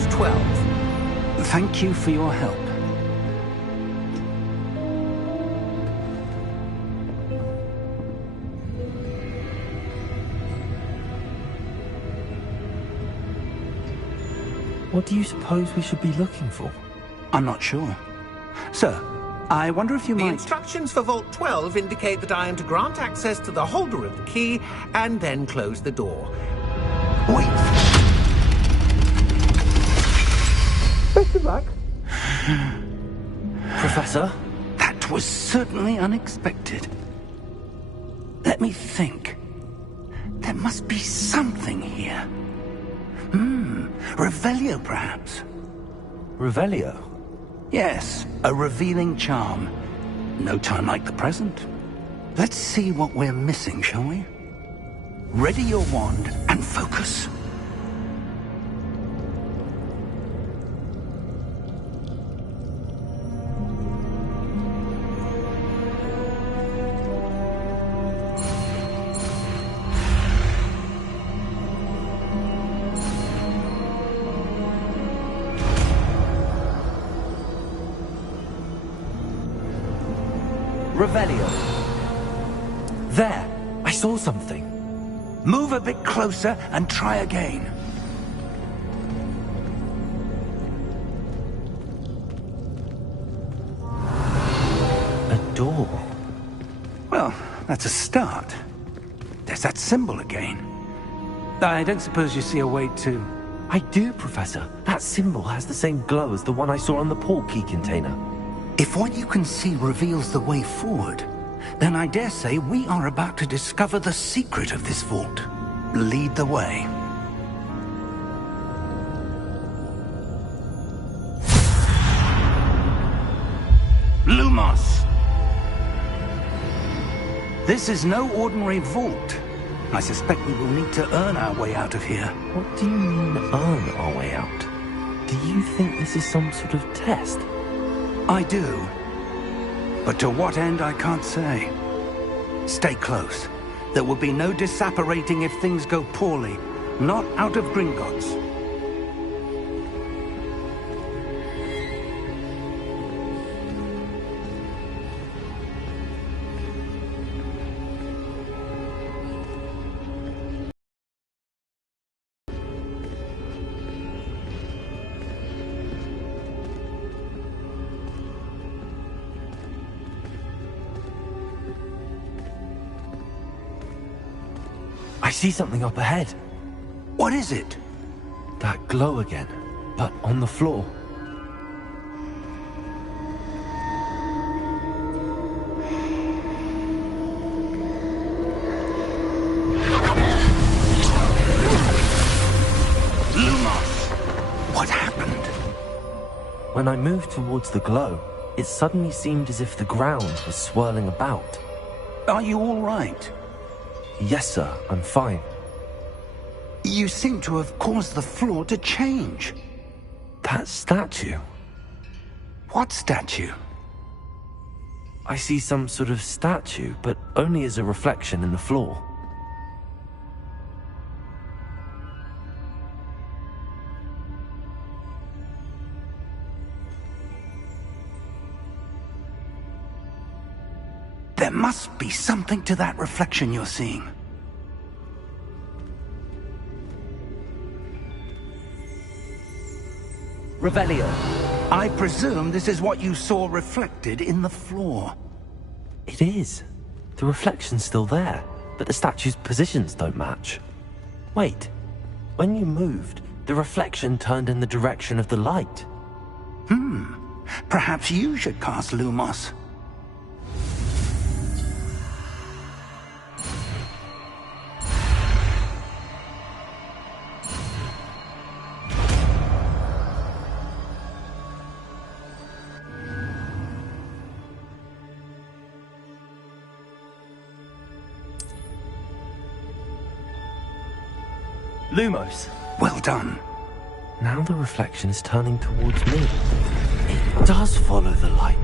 Vault 12. Thank you for your help. What do you suppose we should be looking for? I'm not sure. Sir, I wonder if you The might... instructions for Vault 12 indicate that I am to grant access to the holder of the key and then close the door. Wait! Best of luck. Professor? That was certainly unexpected. Let me think. There must be something here. Revelio, perhaps? Revelio? Yes, a revealing charm. No time like the present. Let's see what we're missing, shall we? Ready your wand and focus. Revelio. There! I saw something. Move a bit closer and try again. A door. Well, that's a start. There's that symbol again. I don't suppose you see a way to... I do, Professor. That symbol has the same glow as the one I saw on the port key container. If what you can see reveals the way forward, then I dare say we are about to discover the secret of this vault. Lead the way. Lumos! This is no ordinary vault. I suspect we will need to earn our way out of here. What do you mean, earn our way out? Do you think this is some sort of test? I do. But to what end, I can't say. Stay close. There will be no disapparating if things go poorly. Not out of Gringotts. I see something up ahead. What is it? That glow again, but on the floor. Lumos! What happened? When I moved towards the glow, it suddenly seemed as if the ground was swirling about. Are you all right? Yes, sir, I'm fine. You seem to have caused the floor to change. That statue? What statue? I see some sort of statue, but only as a reflection in the floor. There must be something to that reflection you're seeing. Revelio, I presume this is what you saw reflected in the floor. It is. The reflection's still there, but the statue's positions don't match. Wait, when you moved, the reflection turned in the direction of the light. Perhaps you should cast Lumos. Lumos! Well done. Now the reflection is turning towards me. It does follow the light.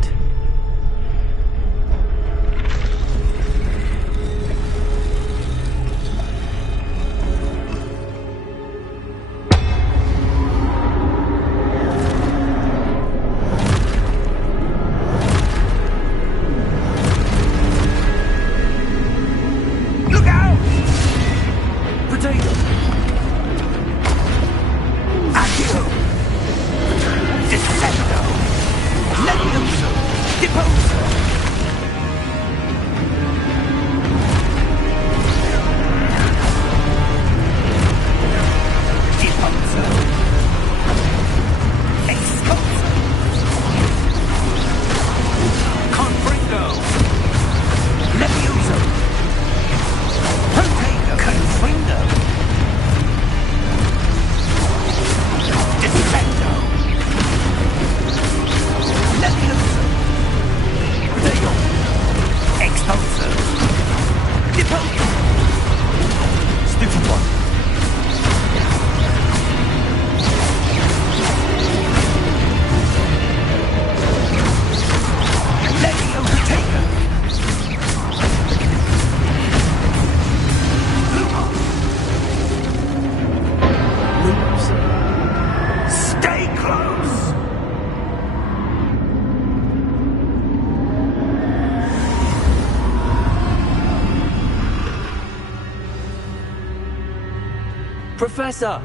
Professor!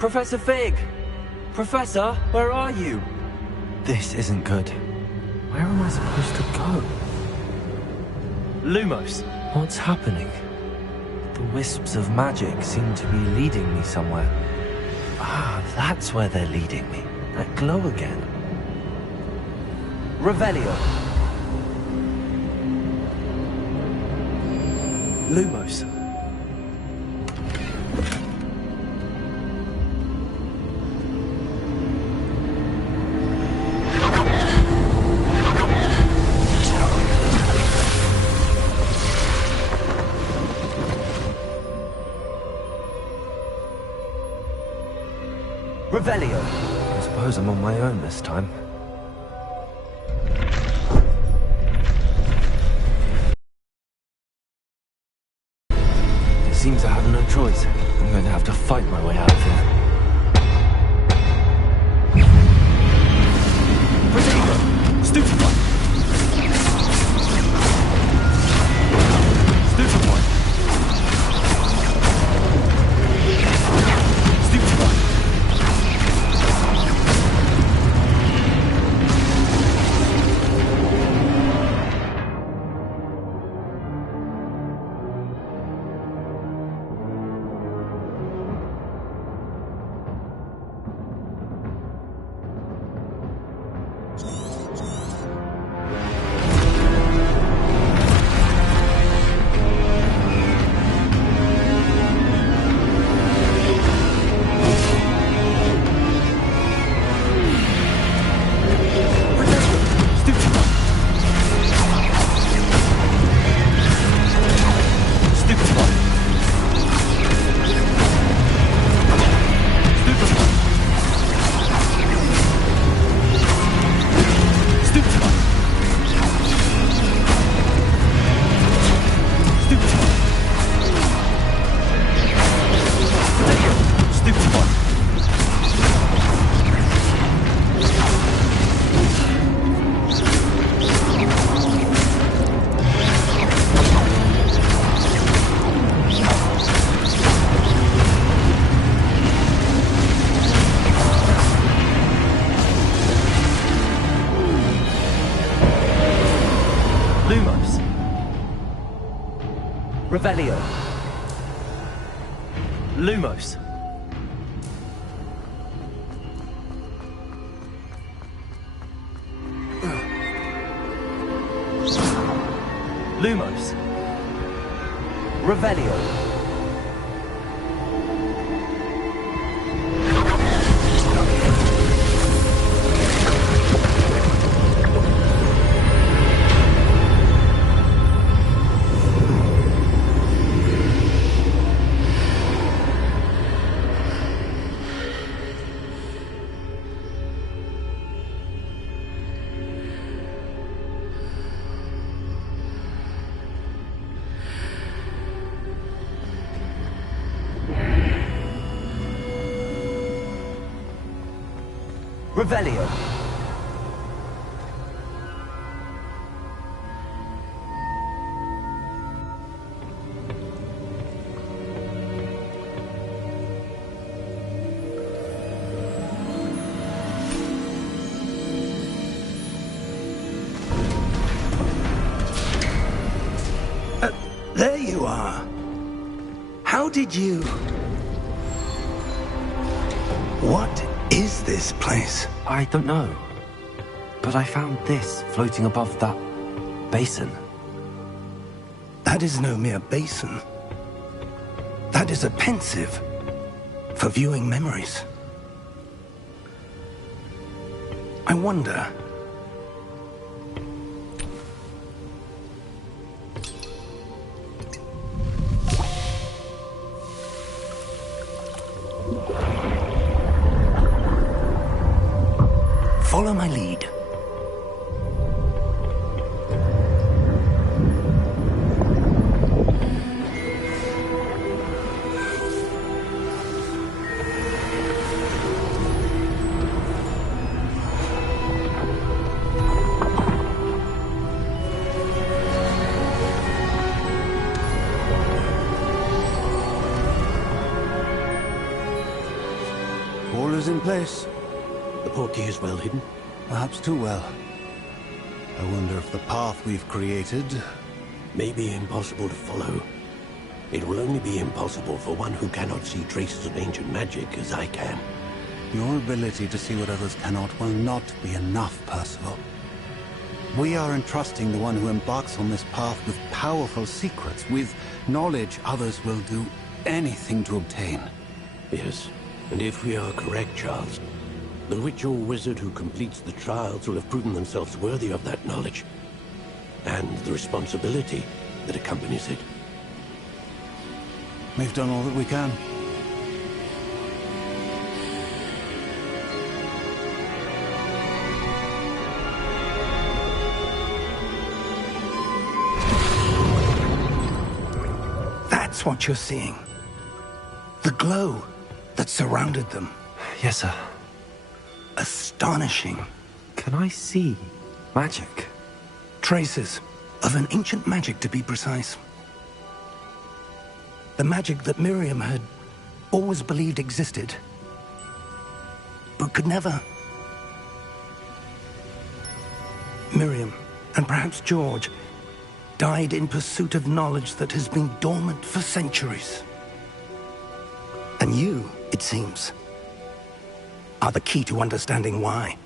Professor Fig! Professor, where are you? This isn't good. Where am I supposed to go? Lumos! What's happening? The wisps of magic seem to be leading me somewhere. Ah, that's where they're leading me. That glow again. Revelio! Lumos. Revelio. I suppose I'm on my own this time. It seems I have no choice. I'm going to have to fight my way out of here. Protego! Stupefy! Stupefy! Stupefy! Revelio. Lumos. Lumos. Revelio. Revelio. There you are. How did you... What is this place? I don't know. But I found this floating above that basin. That is no mere basin. That is a pensive for viewing memories. I wonder... Follow my lead. All is in place. The portkey is well hidden. Perhaps too well. I wonder if the path we've created... May be impossible to follow. It will only be impossible for one who cannot see traces of ancient magic as I can. Your ability to see what others cannot will not be enough, Percival. We are entrusting the one who embarks on this path with powerful secrets, with knowledge others will do anything to obtain. Yes, and if we are correct, Charles, the witch or wizard who completes the trials will have proven themselves worthy of that knowledge, and the responsibility that accompanies it. We've done all that we can. That's what you're seeing. The glow that surrounded them. Yes, sir. Astonishing. Can I see magic? Traces of an ancient magic, to be precise. The magic that Miriam had always believed existed, but could never. Miriam, and perhaps George, died in pursuit of knowledge that has been dormant for centuries. And you, it seems, are the key to understanding why.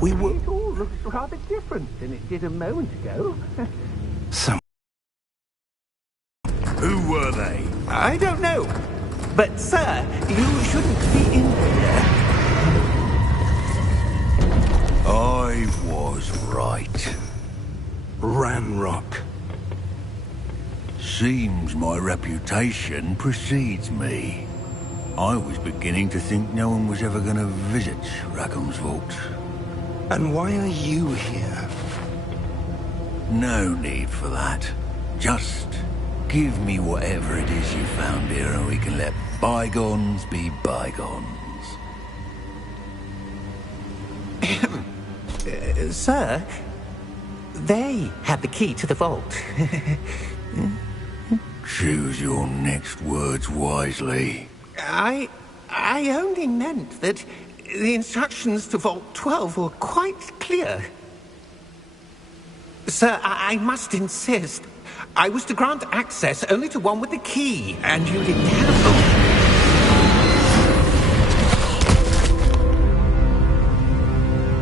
We were... It all looks rather different than it did a moment ago. So... Who were they? I don't know. But, sir, you shouldn't be in here. I was right. Ramrock. Seems my reputation precedes me. I was beginning to think no one was ever going to visit Rackham's vault. And why are you here? No need for that. Just give me whatever it is you found here and we can let bygones be bygones. Sir, they had the key to the vault. Choose your next words wisely. I only meant that the instructions to Vault 12 were quite clear. Sir, I must insist. I was to grant access only to one with the key, and you didn't have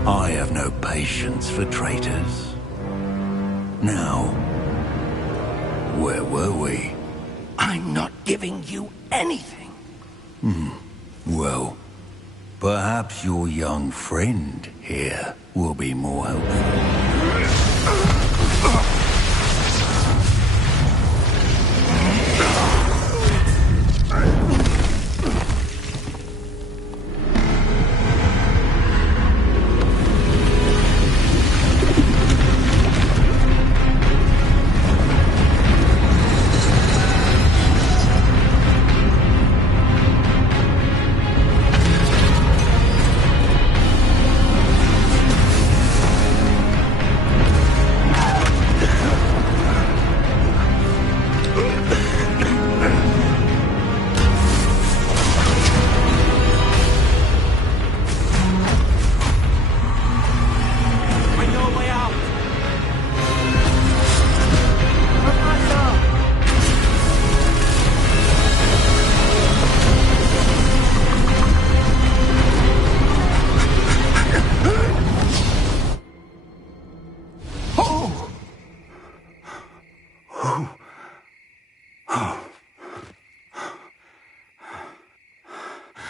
I have no patience for traitors. Now, where were we? I'm not giving you anything. Well, perhaps your young friend here will be more helpful.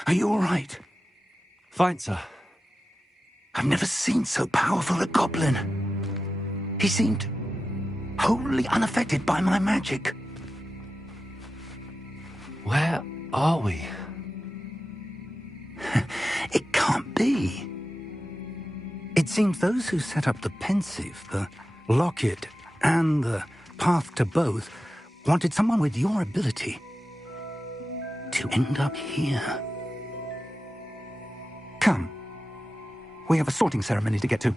Are you all right? Fine, sir. I've never seen so powerful a goblin. He seemed wholly unaffected by my magic. Where are we? It can't be. It seems those who set up the pensive, the locket, and the path to both wanted someone with your ability to end up here. Come. We have a sorting ceremony to get to.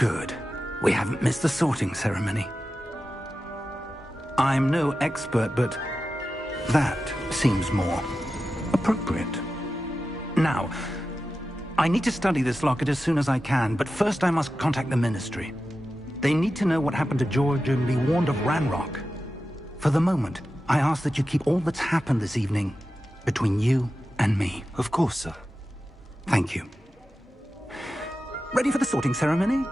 Good. We haven't missed the sorting ceremony. I'm no expert, but that seems more appropriate. Now, I need to study this locket as soon as I can, but first I must contact the Ministry. They need to know what happened to George and be warned of Ranrock. For the moment, I ask that you keep all that's happened this evening between you and me. Of course, sir. Thank you. Ready for the sorting ceremony?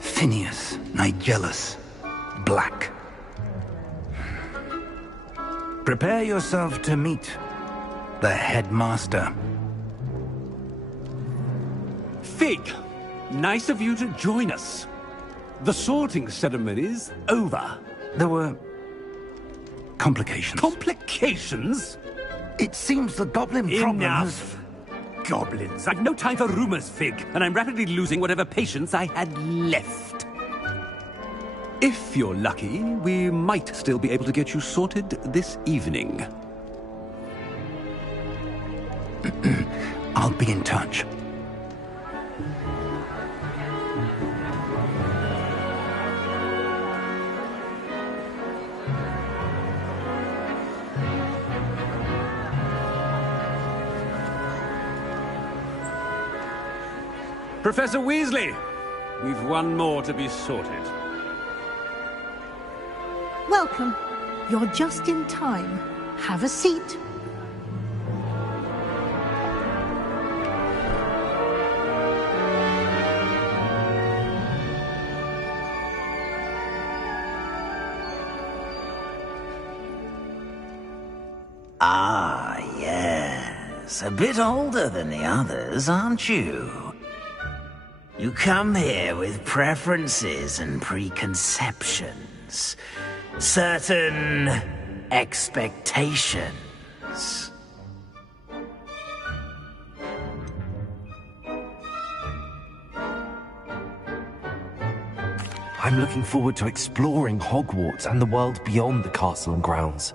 Phineas, Nigellus, Black. Prepare yourself to meet the headmaster. Fig, nice of you to join us. The sorting ceremony's over. There were complications. Complications? It seems the goblin problem Enough. Goblins. I've no time for rumors, Fig, and I'm rapidly losing whatever patience I had left. If you're lucky, we might still be able to get you sorted this evening. I'll be in touch. Professor Weasley, we've one more to be sorted. Welcome. You're just in time. Have a seat. Ah, yes. A bit older than the others, aren't you? You come here with preferences and preconceptions. Certain expectations. I'm looking forward to exploring Hogwarts and the world beyond the castle and grounds.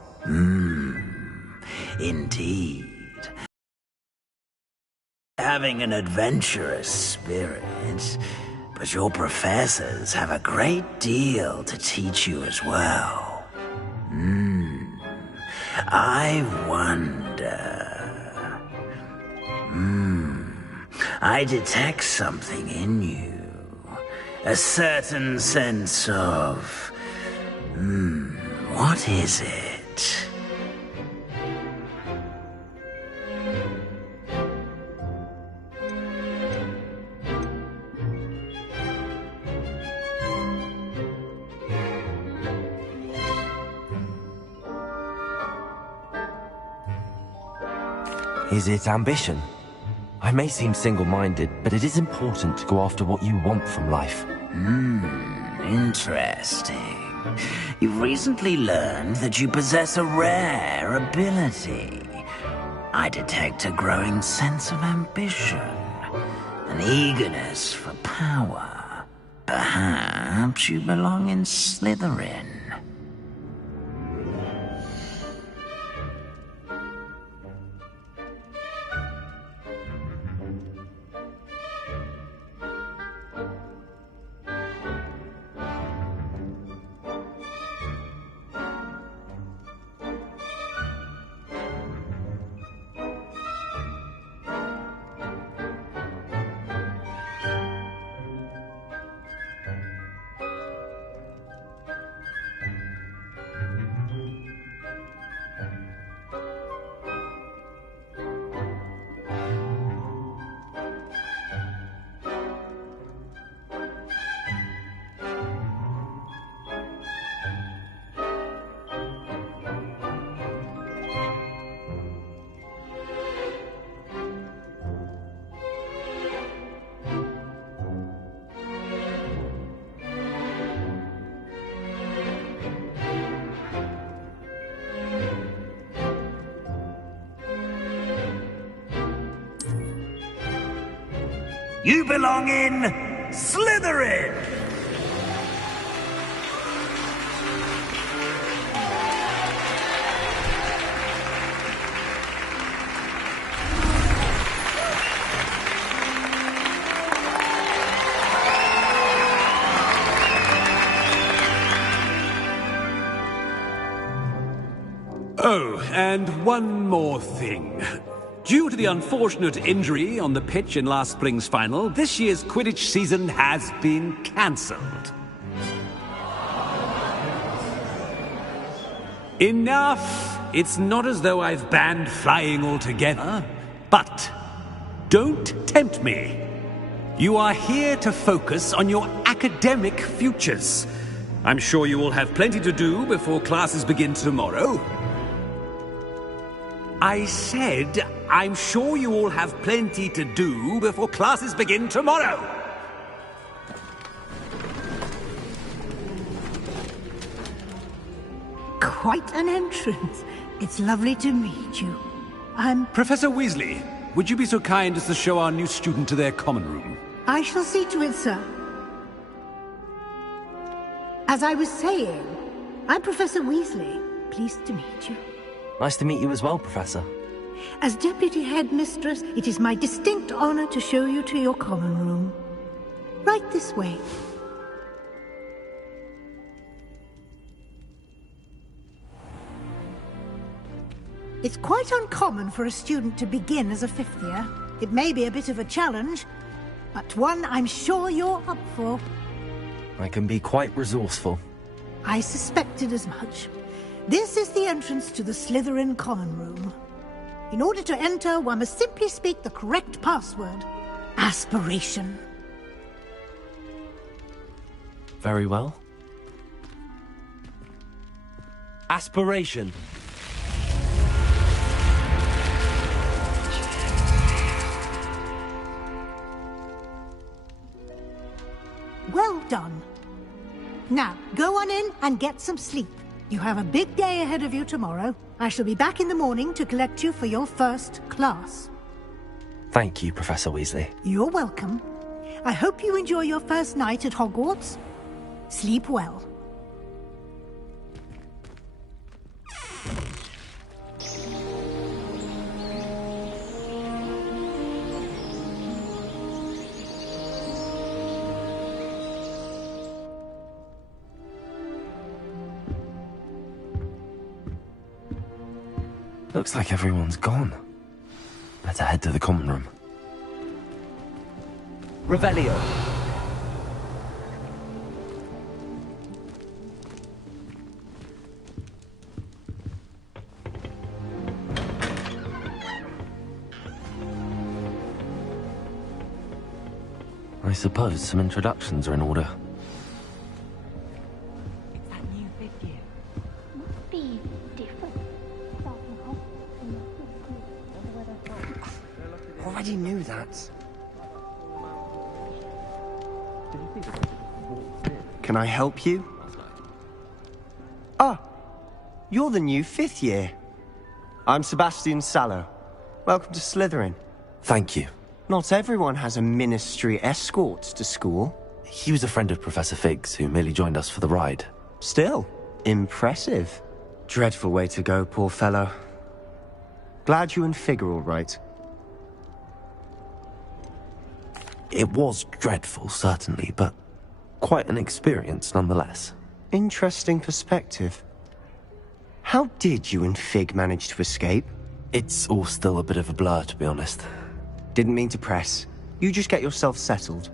Indeed. Having an adventurous spirit, but your professors have a great deal to teach you as well. I wonder... I detect something in you. A certain sense of... what is it? Is it ambition? I may seem single-minded, but it is important to go after what you want from life. Interesting. You've recently learned that you possess a rare ability. I detect a growing sense of ambition, an eagerness for power. Perhaps you belong in Slytherin. You belong in Slytherin! Oh, and one more thing. Due to the unfortunate injury on the pitch in last spring's final, this year's Quidditch season has been cancelled. Enough! It's not as though I've banned flying altogether, but don't tempt me. You are here to focus on your academic futures. I'm sure you will have plenty to do before classes begin tomorrow. I said, I'm sure you all have plenty to do before classes begin tomorrow. Quite an entrance. It's lovely to meet you. Professor Weasley, would you be so kind as to show our new student to their common room? I shall see to it, sir. As I was saying, I'm Professor Weasley. Pleased to meet you. Nice to meet you as well, Professor. As Deputy Headmistress, it is my distinct honor to show you to your common room. Right this way. It's quite uncommon for a student to begin as a fifth year. It may be a bit of a challenge, but one I'm sure you're up for. I can be quite resourceful. I suspected as much. This is the entrance to the Slytherin common room. In order to enter, one must simply speak the correct password. Aspiration. Very well. Aspiration. Well done. Now, go on in and get some sleep. You have a big day ahead of you tomorrow. I shall be back in the morning to collect you for your first class. Thank you, Professor Weasley. You're welcome. I hope you enjoy your first night at Hogwarts. Sleep well. Looks like everyone's gone. Better head to the common room. Revelio. I suppose some introductions are in order. Already knew that. Can I help you? Ah, you're the new fifth year. I'm Sebastian Sallow. Welcome to Slytherin. Thank you. Not everyone has a ministry escort to school. He was a friend of Professor Fig's who merely joined us for the ride. Still, impressive. Dreadful way to go, poor fellow. Glad you and Fig are all right. It was dreadful, certainly, but quite an experience nonetheless. Interesting perspective. How did you and Fig manage to escape? It's all still a bit of a blur, to be honest. Didn't mean to press. You just get yourself settled.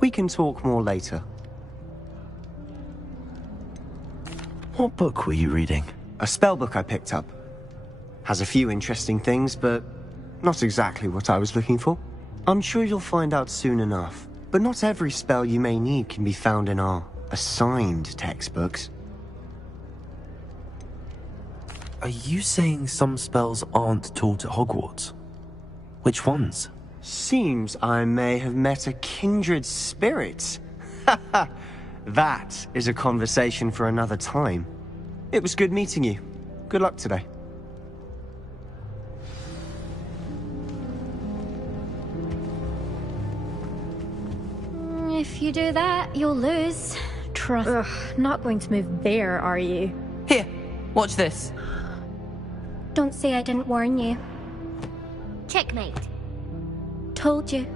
We can talk more later. What book were you reading? A spellbook I picked up. Has a few interesting things, but not exactly what I was looking for. I'm sure you'll find out soon enough. But not every spell you may need can be found in our assigned textbooks. Are you saying some spells aren't taught at Hogwarts? Which ones? Seems I may have met a kindred spirit. That is a conversation for another time. It was good meeting you. Good luck today. If you do that, you'll lose. Trust. Ugh, not going to move there, are you? Here, watch this. Don't say I didn't warn you. Checkmate. Told you.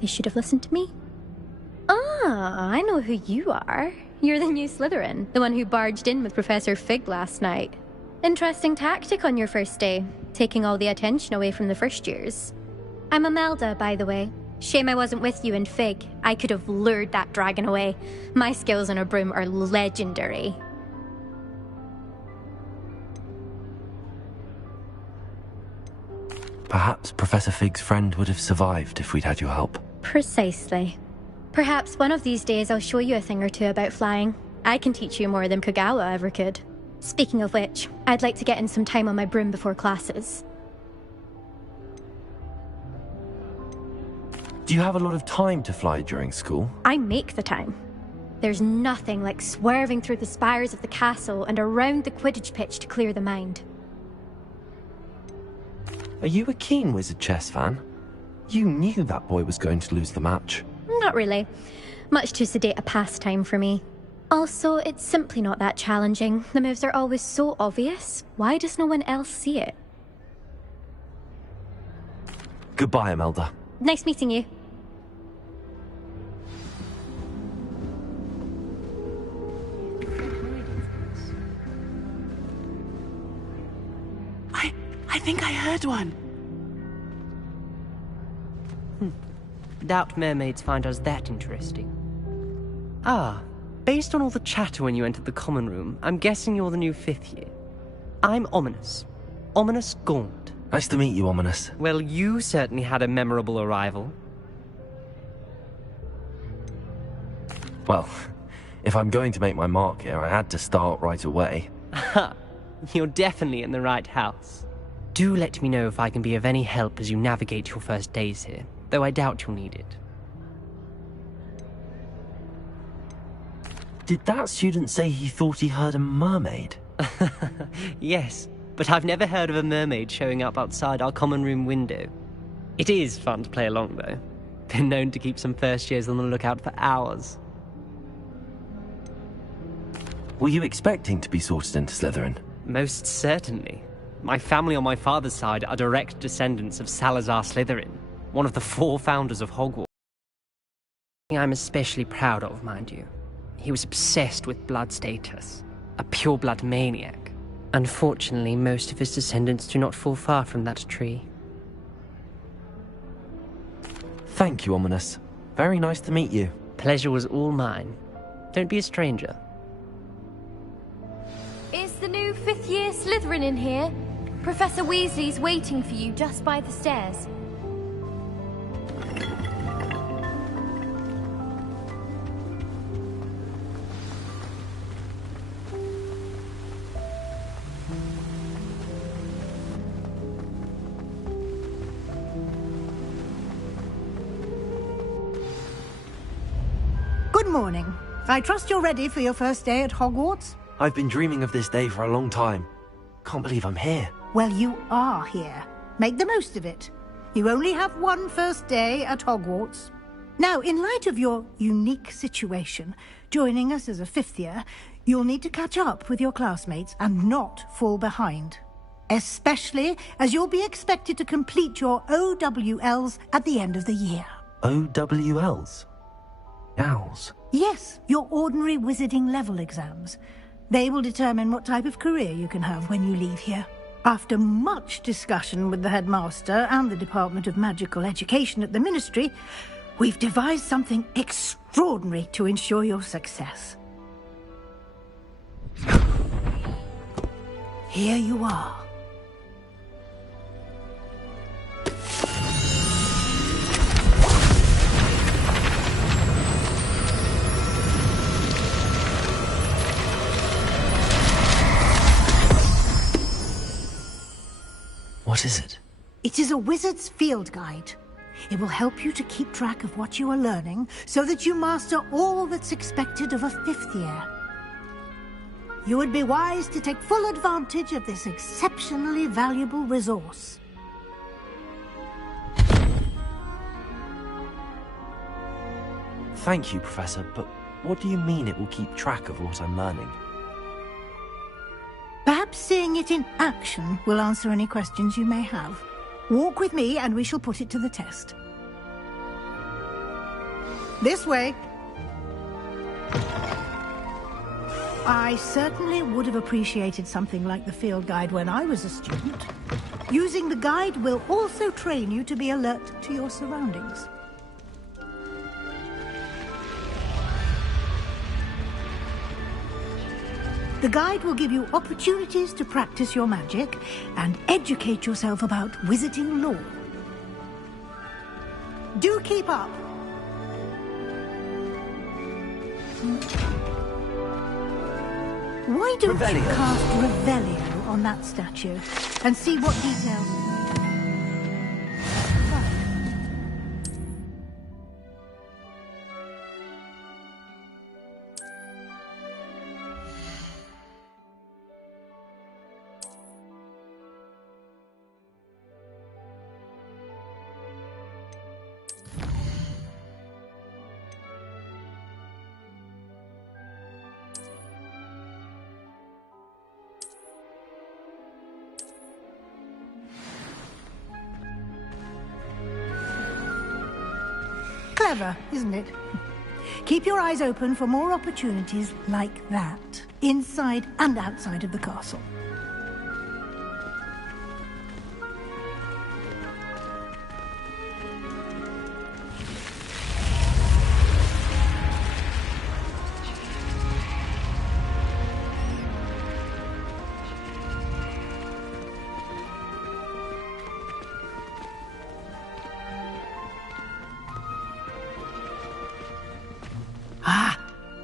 You should have listened to me. Ah, I know who you are. You're the new Slytherin, the one who barged in with Professor Fig last night. Interesting tactic on your first day, taking all the attention away from the first years. I'm Imelda, by the way. Shame I wasn't with you in Fig. I could have lured that dragon away. My skills on a broom are legendary. Perhaps Professor Fig's friend would have survived if we'd had your help. Precisely. Perhaps one of these days I'll show you a thing or two about flying. I can teach you more than Kogawa ever could. Speaking of which, I'd like to get in some time on my broom before classes. Do you have a lot of time to fly during school? I make the time. There's nothing like swerving through the spires of the castle and around the Quidditch pitch to clear the mind. Are you a keen Wizard chess fan? You knew that boy was going to lose the match. Not really. Much too sedate a pastime for me. Also, it's simply not that challenging. The moves are always so obvious. Why does no one else see it? Goodbye, Imelda. Nice meeting you. I think I heard one. Doubt mermaids find us that interesting. Ah, based on all the chatter when you entered the common room, I'm guessing you're the new 5th year. I'm Ominous. Ominous Gaunt. Nice to meet you, Ominous. Well, you certainly had a memorable arrival. Well, if I'm going to make my mark here, I had to start right away. Ha! You're definitely in the right house. Do let me know if I can be of any help as you navigate your first days here, though I doubt you'll need it. Did that student say he thought he heard a mermaid? Yes, but I've never heard of a mermaid showing up outside our common room window. It is fun to play along, though. Been known to keep some first years on the lookout for hours. Were you expecting to be sorted into Slytherin? Most certainly. My family on my father's side are direct descendants of Salazar Slytherin, one of the 4 founders of Hogwarts. I'm especially proud of, mind you. He was obsessed with blood status, a pure-blood maniac. Unfortunately, most of his descendants do not fall far from that tree. Thank you, Ominous. Very nice to meet you. Pleasure was all mine. Don't be a stranger. Is the new 5th year Slytherin in here? Professor Weasley's waiting for you just by the stairs. Good morning. I trust you're ready for your first day at Hogwarts? I've been dreaming of this day for a long time. Can't believe I'm here. Well, you are here. Make the most of it. You only have one first day at Hogwarts. Now, in light of your unique situation, joining us as a 5th year, you'll need to catch up with your classmates and not fall behind. Especially as you'll be expected to complete your OWLs at the end of the year. OWLs? Owls? Yes, your ordinary wizarding level exams. They will determine what type of career you can have when you leave here. After much discussion with the headmaster and the Department of Magical Education at the Ministry, we've devised something extraordinary to ensure your success. Here you are. What is it? It is a wizard's field guide. It will help you to keep track of what you are learning so that you master all that's expected of a 5th year. You would be wise to take full advantage of this exceptionally valuable resource. Thank you, Professor, but what do you mean it will keep track of what I'm learning? Perhaps seeing it in action will answer any questions you may have. Walk with me and we shall put it to the test. This way. I certainly would have appreciated something like the field guide when I was a student. Using the guide will also train you to be alert to your surroundings. The guide will give you opportunities to practice your magic and educate yourself about wizarding lore. Do keep up! Why don't you cast Revelio on that statue and see what details... Clever, isn't it? Keep your eyes open for more opportunities like that, inside and outside of the castle.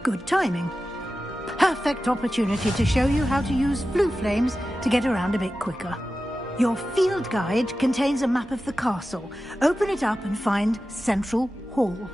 Good timing. Perfect opportunity to show you how to use flue flames to get around a bit quicker. Your field guide contains a map of the castle. Open it up and find Central Hall.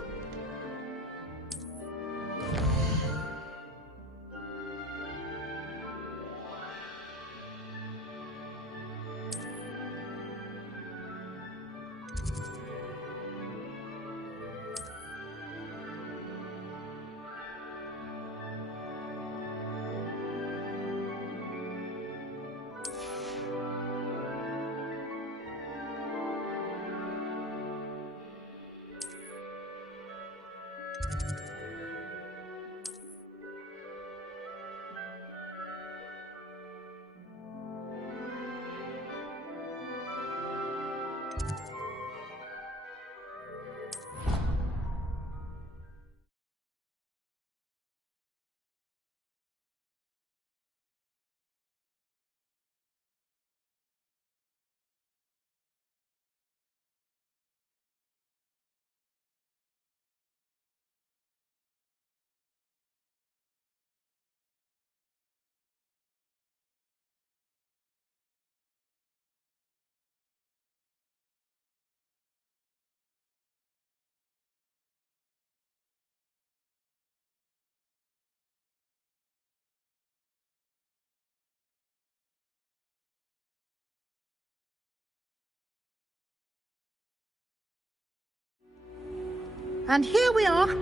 And here we are.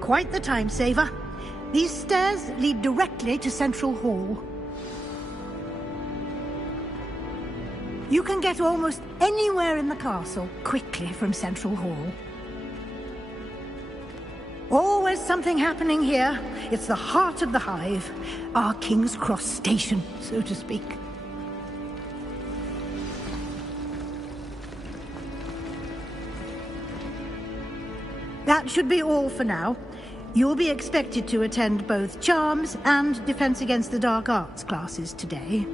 Quite the time saver. These stairs lead directly to Central Hall. You can get almost anywhere in the castle quickly from Central Hall. Always something happening here. It's the heart of the hive. Our King's Cross station, so to speak. That should be all for now. You'll be expected to attend both Charms and Defense Against the Dark Arts classes today.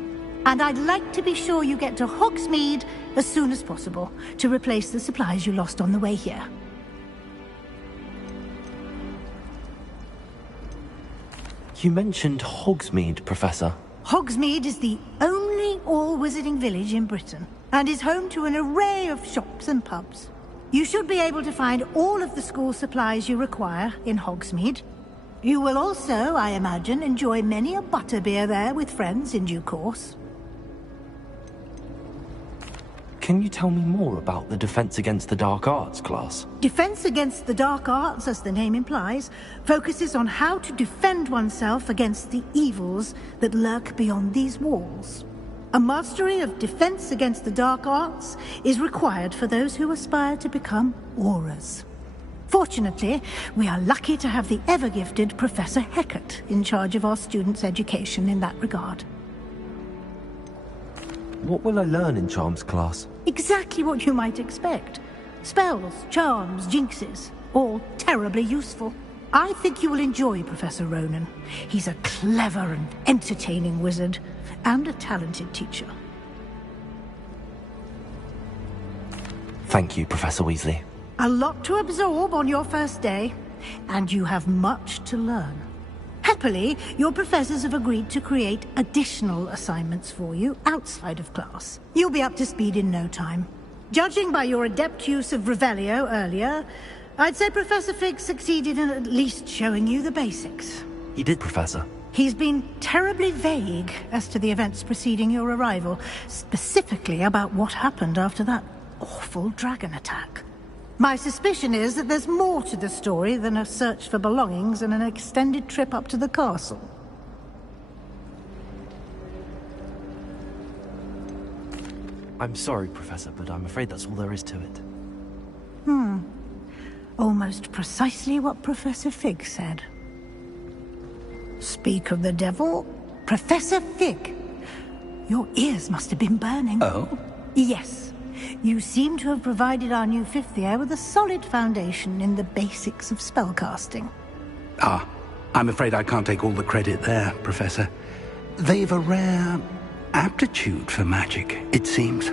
And I'd like to be sure you get to Hogsmeade as soon as possible to replace the supplies you lost on the way here. You mentioned Hogsmeade, Professor. Hogsmeade is the only all-wizarding village in Britain and is home to an array of shops and pubs. You should be able to find all of the school supplies you require in Hogsmeade. You will also, I imagine, enjoy many a butterbeer there with friends in due course. Can you tell me more about the Defense Against the Dark Arts class? Defense Against the Dark Arts, as the name implies, focuses on how to defend oneself against the evils that lurk beyond these walls. A mastery of Defense Against the Dark Arts is required for those who aspire to become Aurors. Fortunately, we are lucky to have the ever-gifted Professor Hecat in charge of our students' education in that regard. What will I learn in Charms class? Exactly what you might expect. Spells, charms, jinxes, all terribly useful. I think you will enjoy Professor Ronan. He's a clever and entertaining wizard, and a talented teacher. Thank you, Professor Weasley. A lot to absorb on your first day, and you have much to learn. Happily, your professors have agreed to create additional assignments for you outside of class. You'll be up to speed in no time. Judging by your adept use of Revelio earlier, I'd say Professor Fig succeeded in at least showing you the basics. He did, Professor. He's been terribly vague as to the events preceding your arrival, specifically about what happened after that awful dragon attack. My suspicion is that there's more to the story than a search for belongings and an extended trip up to the castle. I'm sorry, Professor, but I'm afraid that's all there is to it. Almost precisely what Professor Fig said. Speak of the devil, Professor Fig. Your ears must have been burning. Oh? Yes. You seem to have provided our new fifth year with a solid foundation in the basics of spellcasting. Ah, I'm afraid I can't take all the credit there, Professor. They've a rare aptitude for magic, it seems.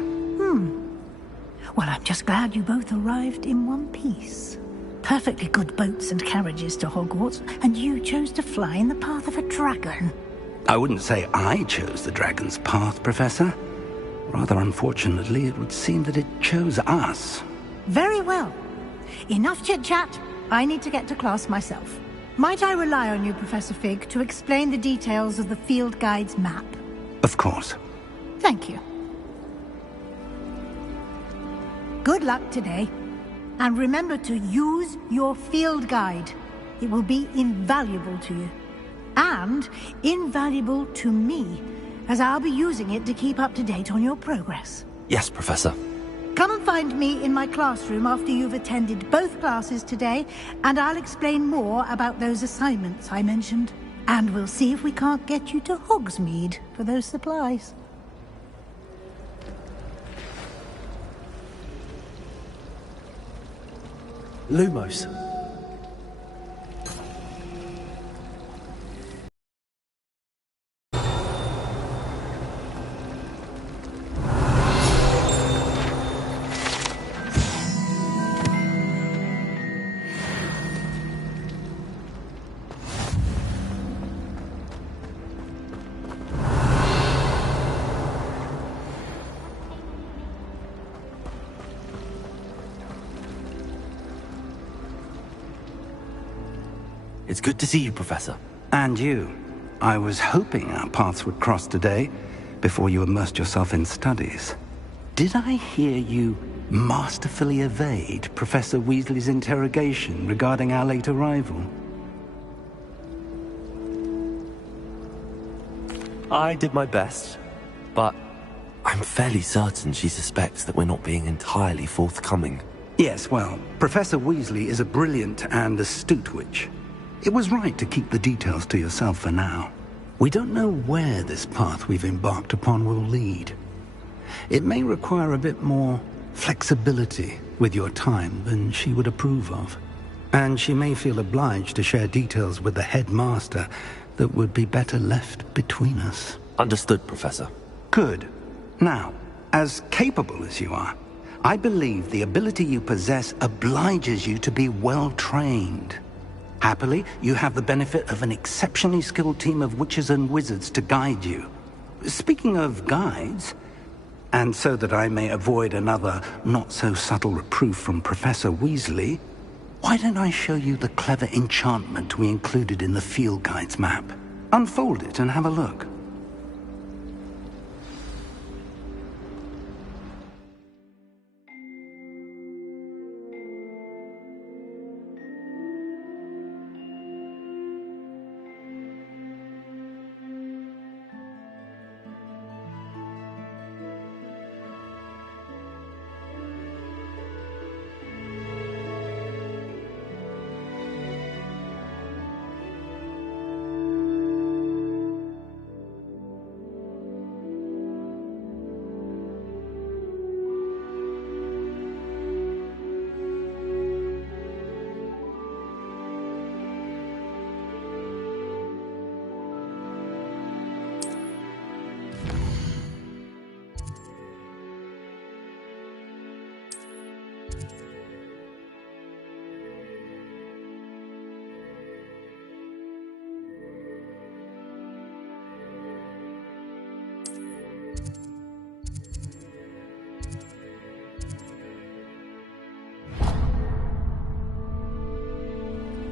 Well, I'm just glad you both arrived in one piece. Perfectly good boats and carriages to Hogwarts, and you chose to fly in the path of a dragon. I wouldn't say I chose the dragon's path, Professor. Rather unfortunately, it would seem that it chose us. Very well. Enough chit-chat. I need to get to class myself. Might I rely on you, Professor Fig, to explain the details of the field guide's map? Of course. Thank you. Good luck today. And remember to use your field guide. It will be invaluable to you. And invaluable to me, as I'll be using it to keep up to date on your progress. Yes, Professor. Come and find me in my classroom after you've attended both classes today, and I'll explain more about those assignments I mentioned. And we'll see if we can't get you to Hogsmeade for those supplies. Lumos. It's good to see you, Professor. And you. I was hoping our paths would cross today, before you immersed yourself in studies. Did I hear you masterfully evade Professor Weasley's interrogation regarding our late arrival? I did my best, but I'm fairly certain she suspects that we're not being entirely forthcoming. Yes, well, Professor Weasley is a brilliant and astute witch. It was right to keep the details to yourself for now. We don't know where this path we've embarked upon will lead. It may require a bit more flexibility with your time than she would approve of. And she may feel obliged to share details with the headmaster that would be better left between us. Understood, Professor. Good. Now, as capable as you are, I believe the ability you possess obliges you to be well-trained. Happily, you have the benefit of an exceptionally skilled team of witches and wizards to guide you. Speaking of guides, and so that I may avoid another not-so-subtle reproof from Professor Weasley, why don't I show you the clever enchantment we included in the field guide's map? Unfold it and have a look.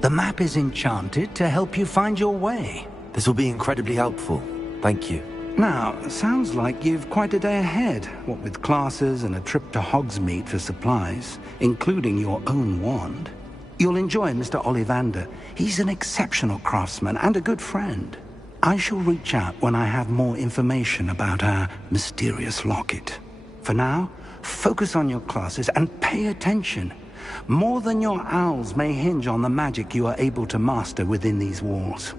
The map is enchanted to help you find your way. This will be incredibly helpful. Thank you. Now, sounds like you've quite a day ahead, what with classes and a trip to Hogsmeade for supplies, including your own wand. You'll enjoy Mr. Ollivander. He's an exceptional craftsman and a good friend. I shall reach out when I have more information about our mysterious locket. For now, focus on your classes and pay attention. More than your owls may hinge on the magic you are able to master within these walls.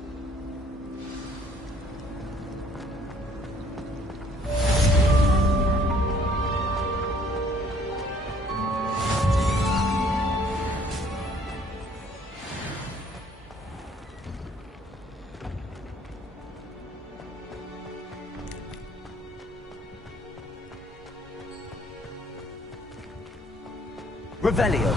Revelio.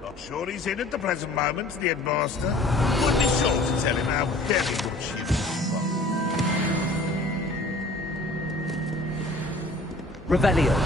Not sure he's in at the present moment, the headmaster. Would be sure to tell him how very much he's got. Revelio.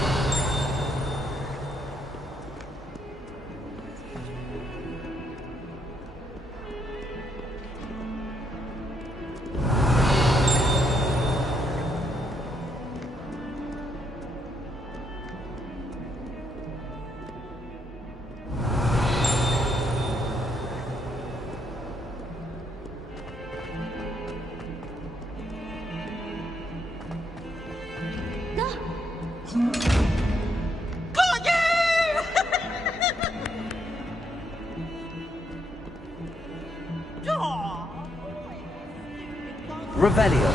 Revelio.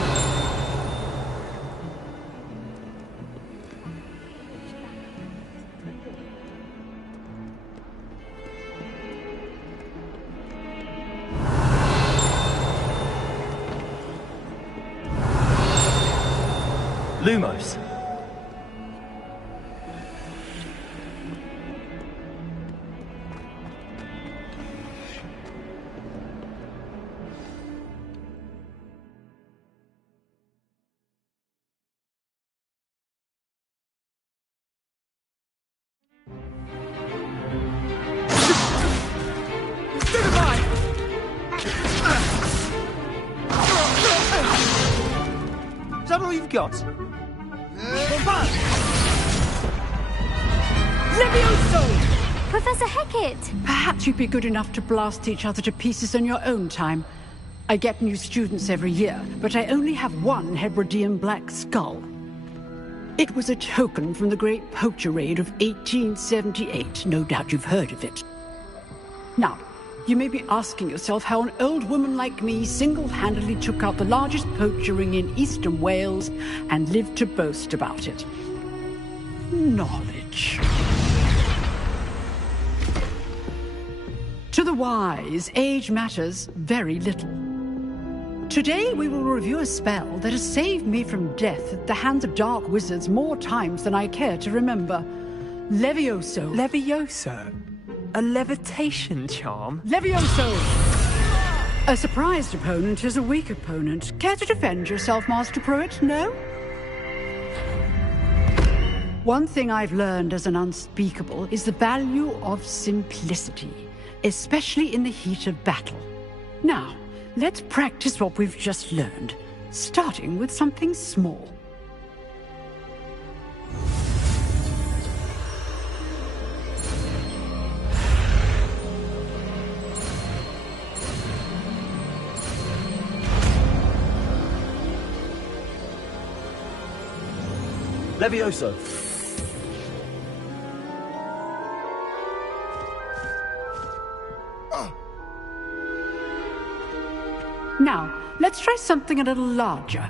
Lumos. Is that all you've got? Levioso! Professor Hecat! Perhaps you'd be good enough to blast each other to pieces in your own time. I get new students every year, but I only have one Hebridean black skull. It was a token from the Great Poacher Raid of 1878. No doubt you've heard of it. Now, you may be asking yourself how an old woman like me single-handedly took out the largest poacher ring in eastern Wales and lived to boast about it. Knowledge. To the wise, age matters very little. Today we will review a spell that has saved me from death at the hands of dark wizards more times than I care to remember. Levioso. Levioso? A levitation charm? Levioso! A surprised opponent is a weak opponent. Care to defend yourself, Master Pruitt? No? One thing I've learned as an unspeakable is the value of simplicity, especially in the heat of battle. Now, let's practice what we've just learned, starting with something small. Levioso. Now, let's try something a little larger.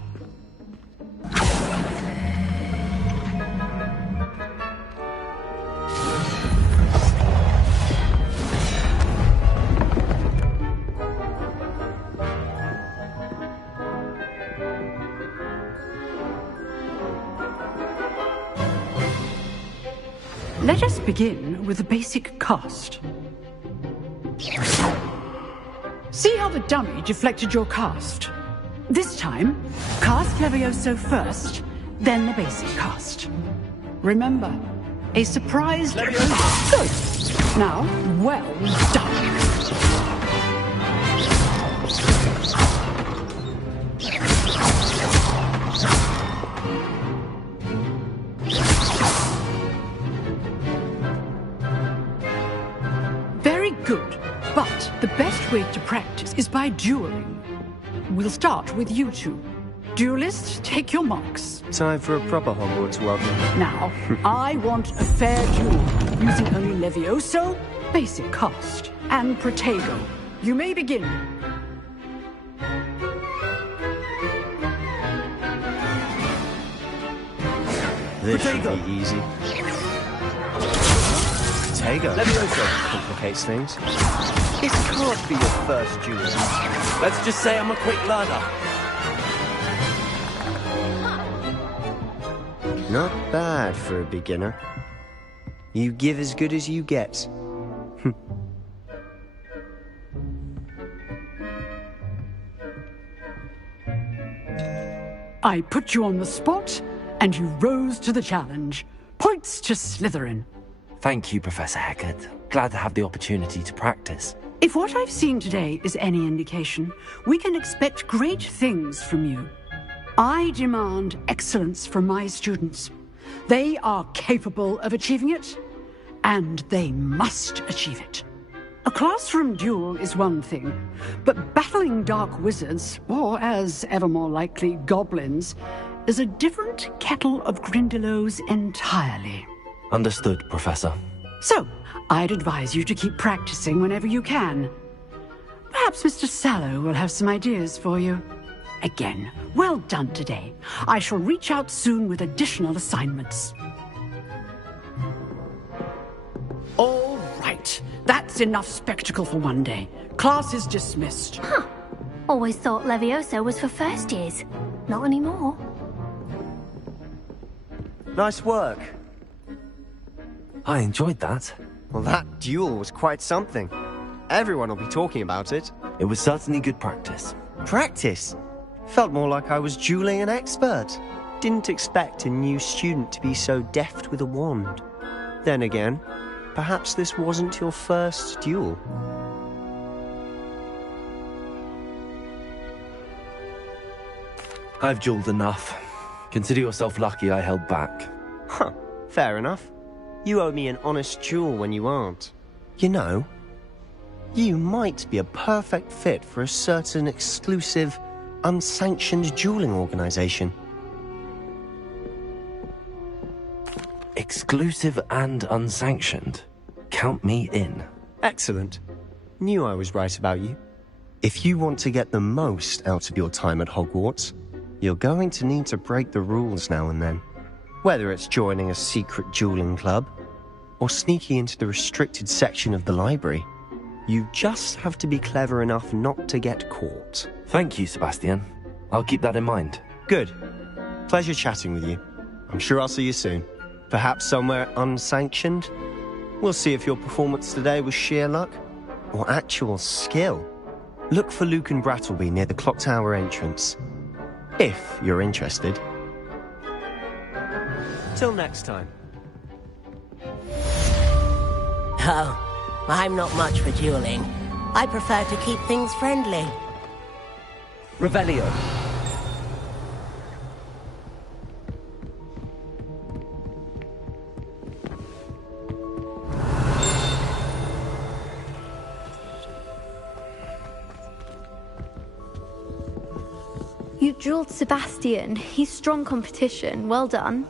Let us begin with the basic cast. See how the dummy deflected your cast? This time, cast Levioso first, then the basic cast. Remember, a surprise Levioso. Good. Now, well done. Very good. But the best way to practice is by dueling. We'll start with you two. Duelists, take your marks. Time for a proper Hogwarts welcome. Now, I want a fair duel, using only Levioso, basic cast, and Protego. You may begin. This should be easy. Protego. Levioso complicates things. This can't be your first duel. Let's just say I'm a quick learner. Not bad for a beginner. You give as good as you get. I put you on the spot, and you rose to the challenge. Points to Slytherin. Thank you, Professor Hecat. Glad to have the opportunity to practice. If what I've seen today is any indication, we can expect great things from you. I demand excellence from my students. They are capable of achieving it, and they must achieve it. A classroom duel is one thing, but battling dark wizards, or as ever more likely, goblins, is a different kettle of Grindylows entirely. Understood, Professor. So, I'd advise you to keep practicing whenever you can. Perhaps Mr. Sallow will have some ideas for you. Again, well done today. I shall reach out soon with additional assignments. All right. That's enough spectacle for one day. Class is dismissed. Huh. Always thought Levioso was for first years. Not anymore. Nice work. I enjoyed that. Well, that duel was quite something. Everyone will be talking about it. It was certainly good practice. Practice? Felt more like I was dueling an expert. Didn't expect a new student to be so deft with a wand. Then again, perhaps this wasn't your first duel. I've dueled enough. Consider yourself lucky I held back. Huh, fair enough. You owe me an honest duel when you aren't. You know, you might be a perfect fit for a certain exclusive, unsanctioned dueling organization. Exclusive and unsanctioned? Count me in. Excellent. Knew I was right about you. If you want to get the most out of your time at Hogwarts, you're going to need to break the rules now and then. Whether it's joining a secret dueling club, or sneaking into the restricted section of the library, you just have to be clever enough not to get caught. Thank you, Sebastian. I'll keep that in mind. Good. Pleasure chatting with you. I'm sure I'll see you soon. Perhaps somewhere unsanctioned? We'll see if your performance today was sheer luck, or actual skill. Look for Luke and Brattleby near the Clock Tower entrance, if you're interested. Till next time. Oh, I'm not much for dueling. I prefer to keep things friendly. Revelio. You dueled Sebastian. He's strong competition. Well done.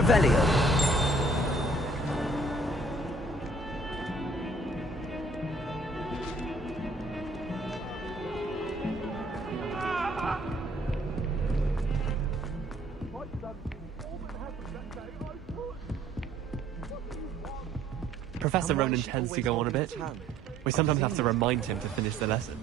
Revelio. Professor Ronan tends to go on a bit. We sometimes have to remind him to finish the lesson.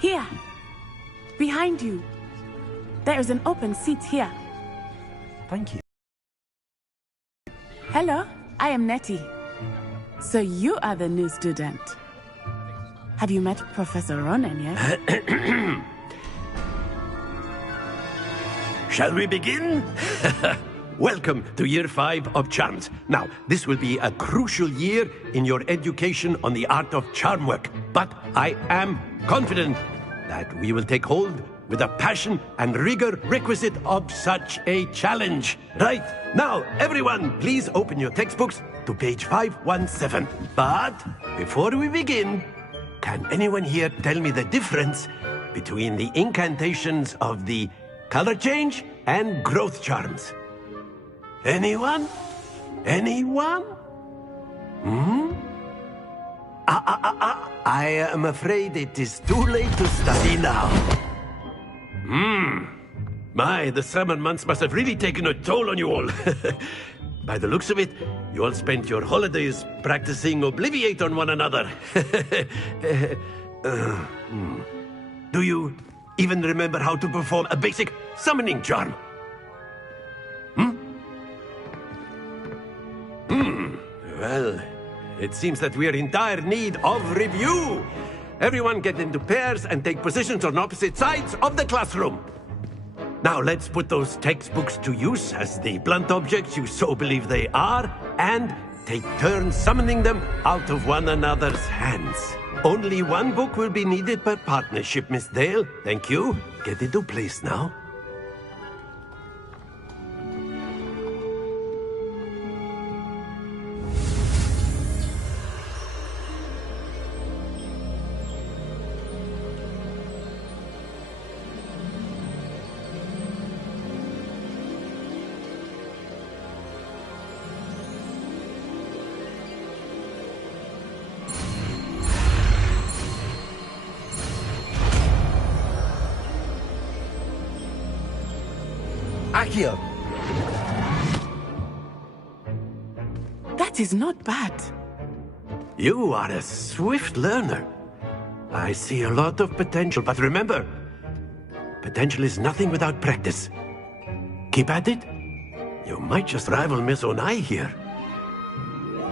Here. Behind you. There is an open seat here. Thank you. Hello, I am Nettie. So you are the new student. Have you met Professor Ronan yet? Shall we begin? Welcome to Year 5 of Charms. Now, this will be a crucial year in your education on the art of charm work. But I am confident that we will take hold with the passion and rigor requisite of such a challenge. Right, now, everyone, please open your textbooks to page 517. But before we begin, can anyone here tell me the difference between the incantations of the color change and growth charms? Anyone? Anyone? I am afraid it is too late to study now. My, the summer months must have really taken a toll on you all. By the looks of it, you all spent your holidays practicing Obliviate on one another. Do you even remember how to perform a basic summoning charm? Well, it seems that we are in dire need of review. Everyone get into pairs and take positions on opposite sides of the classroom. Now let's put those textbooks to use as the blunt objects you so believe they are, and take turns summoning them out of one another's hands. Only one book will be needed per partnership, Miss Dale. Thank you. Get into place now. Accio. That is not bad. You are a swift learner. I see a lot of potential, but remember, potential is nothing without practice. Keep at it. You might just rival Miss Onai here.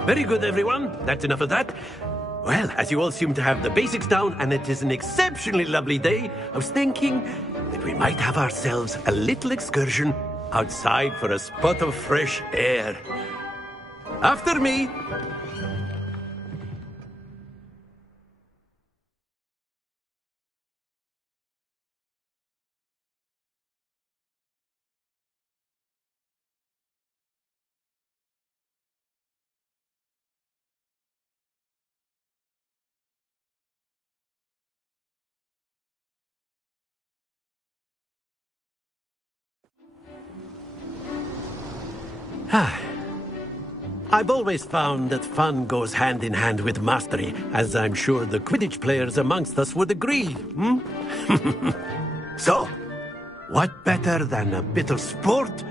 Very good, everyone. That's enough of that. Well, as you all seem to have the basics down, and it is an exceptionally lovely day, I was thinking that we might have ourselves a little excursion outside for a spot of fresh air. After me! I've always found that fun goes hand in hand with mastery, as I'm sure the Quidditch players amongst us would agree, So, what better than a bit of sport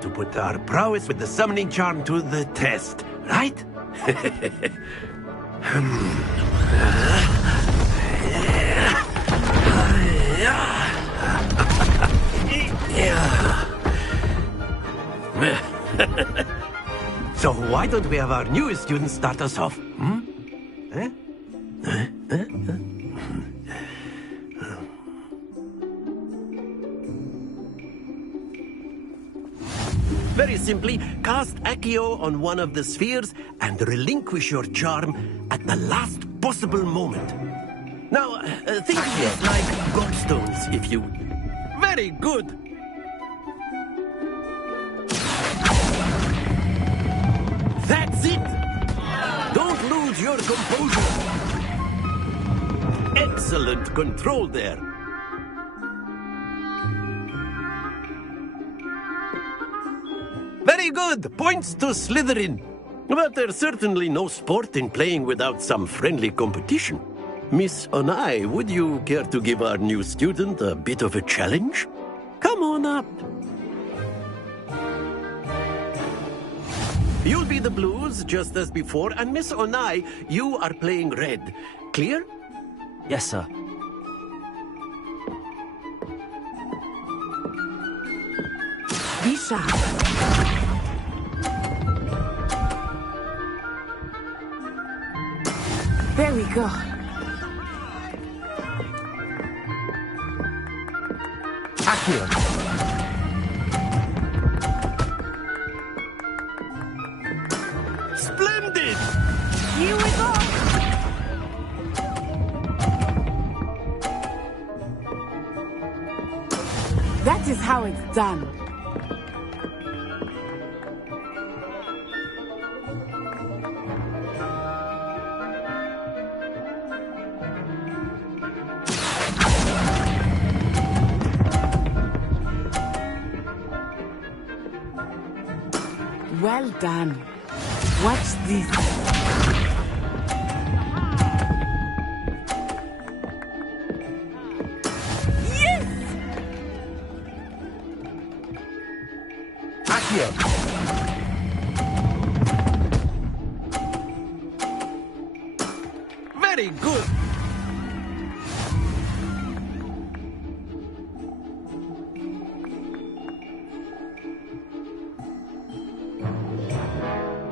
to put our prowess with the summoning charm to the test, right? So why don't we have our newest student start us off? Very simply, cast Accio on one of the spheres and relinquish your charm at the last possible moment. Now, think of it like gobstones, if you... Very good! That's it! Don't lose your composure! Excellent control there. Very good. Points to Slytherin. But there's certainly no sport in playing without some friendly competition. Miss Onai, would you care to give our new student a bit of a challenge? Come on up. You'll be the blues, just as before, and Miss Onai, you are playing red. Clear? Yes, sir. Be sharp. There we go. Accurate. Splendid! Here we go! That is how it's done. Well done. Watch this. Yes! Accio. Very good.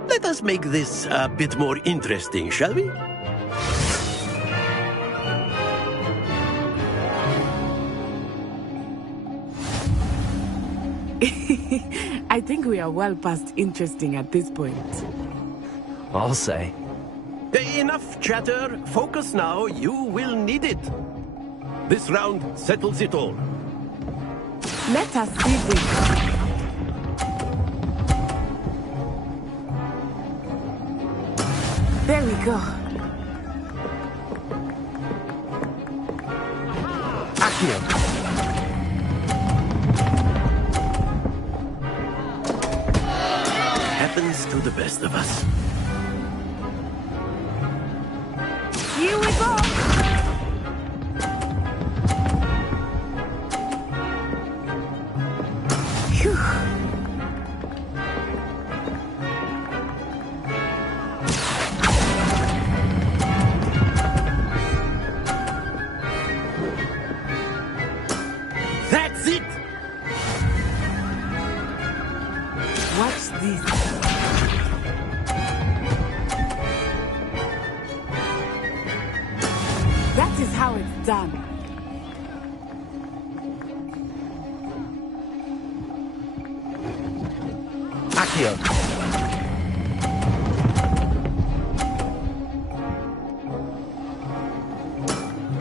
Let us make this a bit more interesting, shall we? I think we are well past interesting at this point. I'll say. Enough chatter. Focus now. You will need it. This round settles it all. Let us see this. There we go. Accio. Happens to the best of us. Here we go. Phew. That's it! Watch this. That is how it's done. Accio.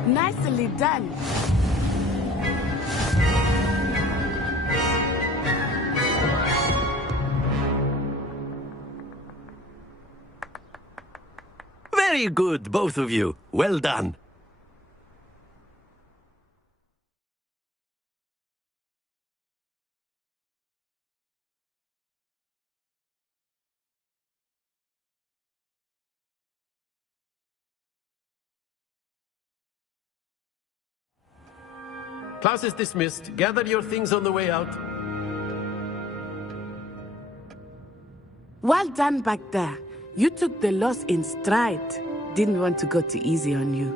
Nicely done. Very good, both of you. Well done. Class is dismissed. Gather your things on the way out. Well done back there. You took the loss in stride. Didn't want to go too easy on you.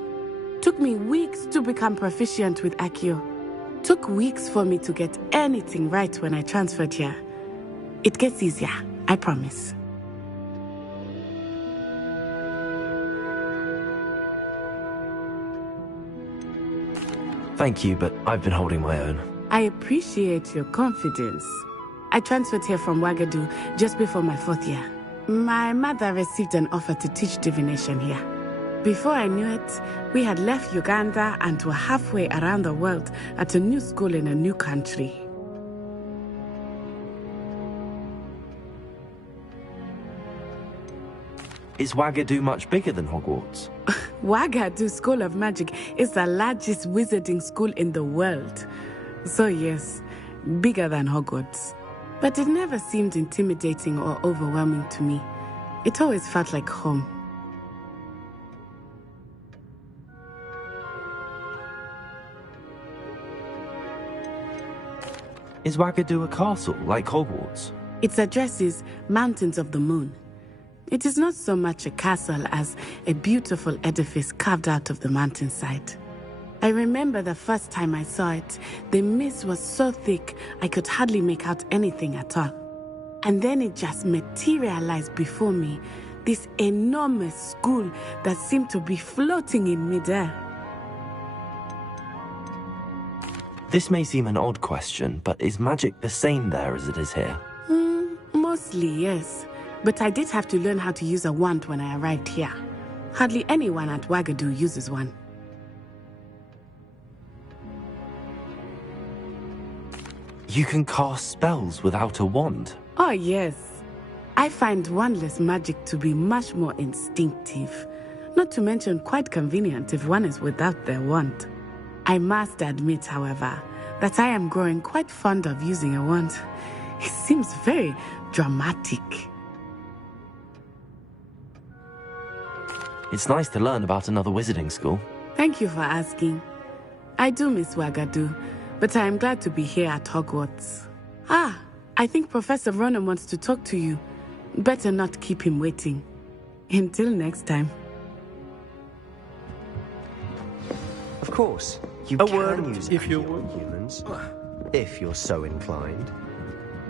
Took me weeks to become proficient with Accio. Took weeks for me to get anything right when I transferred here. It gets easier, I promise. Thank you, but I've been holding my own. I appreciate your confidence. I transferred here from Wagadu just before my 4th year. My mother received an offer to teach divination here. Before I knew it, we had left Uganda and were halfway around the world at a new school in a new country. Is Wagadu much bigger than Hogwarts? Wagadu School of Magic is the largest wizarding school in the world. So yes, bigger than Hogwarts. But it never seemed intimidating or overwhelming to me. It always felt like home. Is Wagadu a castle, like Hogwarts? Its address is Mountains of the Moon. It is not so much a castle as a beautiful edifice carved out of the mountainside. I remember the first time I saw it, the mist was so thick I could hardly make out anything at all. And then it just materialized before me, this enormous school that seemed to be floating in midair. This may seem an odd question, but is magic the same there as it is here? Mostly, yes. But I did have to learn how to use a wand when I arrived here. Hardly anyone at Wagadu uses one. You can cast spells without a wand? Oh, yes. I find wandless magic to be much more instinctive. Not to mention quite convenient if one is without their wand. I must admit, however, that I am growing quite fond of using a wand. It seems very dramatic. It's nice to learn about another wizarding school. Thank you for asking. I do miss Wagadu, but I am glad to be here at Hogwarts. Ah, I think Professor Ronan wants to talk to you. Better not keep him waiting. Until next time. Of course, you A can word, use if you magic on humans, if you're so inclined.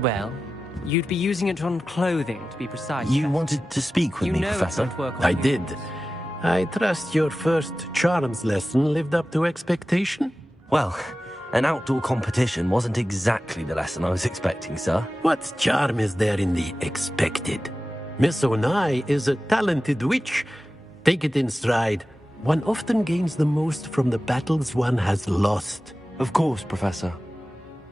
Well, you'd be using it on clothing, to be precise. You wanted to speak with me, Professor? It won't work on I you. did. I trust your first charms lesson lived up to expectation? Well, an outdoor competition wasn't exactly the lesson I was expecting, sir. What charm is there in the expected? Miss Onai is a talented witch. Take it in stride. One often gains the most from the battles one has lost. Of course, Professor.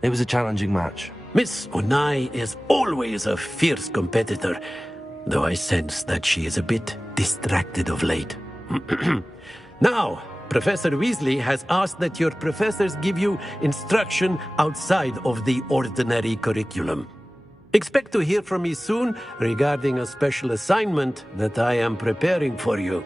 It was a challenging match. Miss Onai is always a fierce competitor, though I sense that she is a bit distracted of late. Now, Professor Weasley has asked that your professors give you instruction outside of the ordinary curriculum. Expect to hear from me soon regarding a special assignment that I am preparing for you.